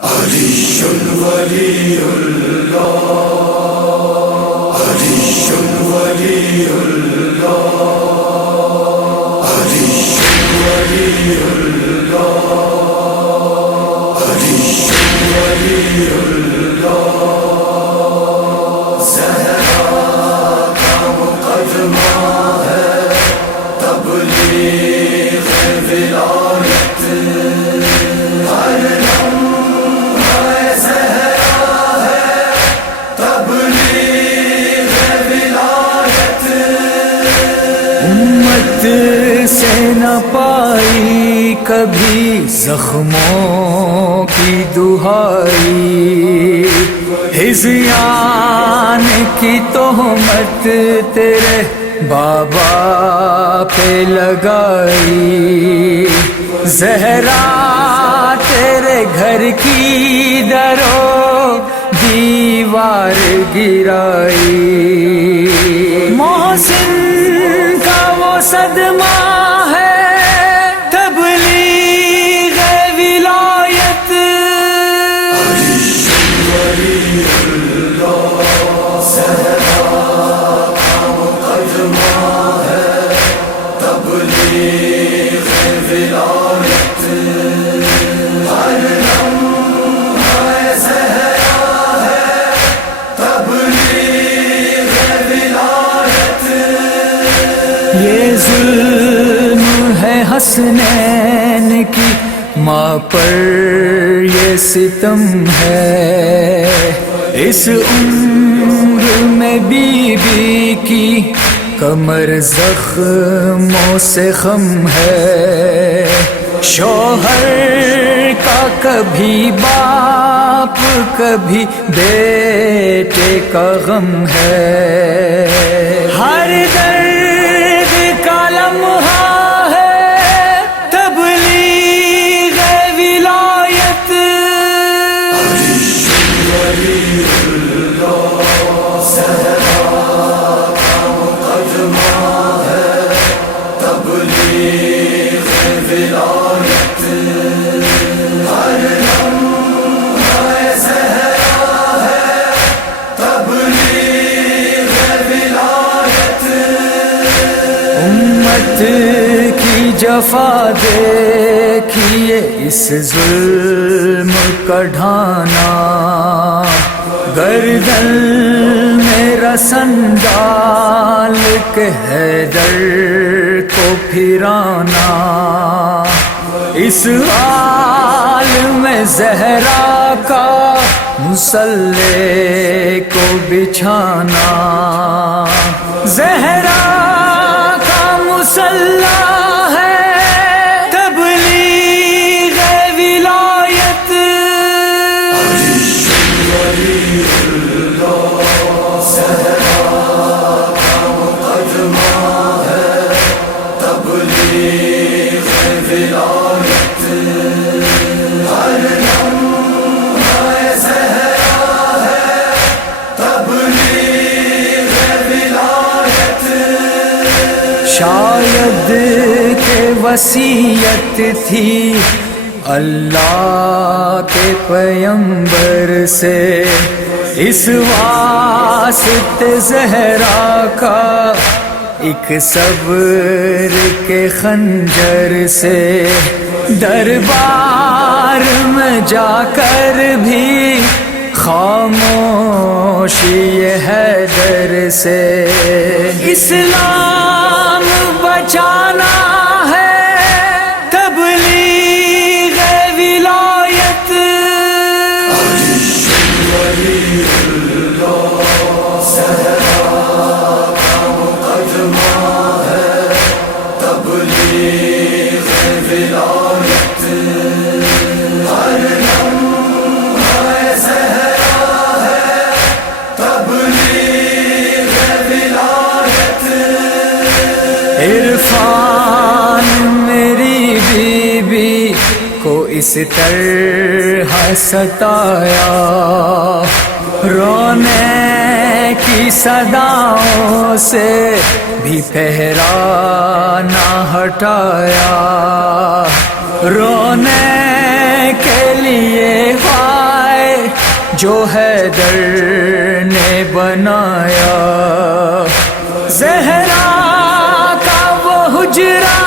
علی ولی اللہ، علی ولی اللہ، علی ولی اللہ، علی ولی اللہ۔ زہرا کا مقدمہ ہے تبلیغ ولایت، ہر امت سے نہ پائی کبھی زخموں کی دہائی، ہذیان کی تہمت تیرے بابا پہ لگائی، زہرا تیرے گھر کی درو دیوار گرائی، محسن کا وہ صدمہ ہے تبلیغ ولایت، تبلیغ ولایت، ہر لمحہ زہرا ہے تبلیغ ولایت۔ یہ ظلم ہے حسنین کی ماں پر، یہ ستم ہے اس عمر میں بی بی کی کمر زخموں سے خم ہے، شوہر کا کبھی باپ کبھی بیٹے کا غم ہے، ہر درد کا لمحہ ہے تبلیغ ولایت، تبلیغ ولایت، ہر لمحہ زہرا ہے تبلیغ ولایت۔ امت کی جفا دیکھیے اس ظلم کا ڈھانا، گردن میں رسن ڈال کے حیدر کو پھرانا، اس حال میں زہرا کا مصلی کو بچھانا، زہرا کا مصلی ہے تبلیغ ولایت، تبلیغ ولایت، ہر لمحہ زہرا ہے تبلیغ ولایت۔ شاید کہ وصیت تھی اللہ کے پیغمبر سے، اس واسطے زہرا کا ایک صبر کے خنجر سے، دربار میں جا کر بھی خاموشی حیدر سے، اسلام بچانا ہے تبلیغ ولایت، تبلیغ ولایت، ہر لمحہ زہرا ہے تبلیغ ولایت۔ عرفان میری بی بی کو اس طرح ستایا، رونے کی صداؤں سے بھی پہرا نہ ہٹایا، رونے کے لیے جو حیدر نے بنایا، زہرا کا وہ حجرہ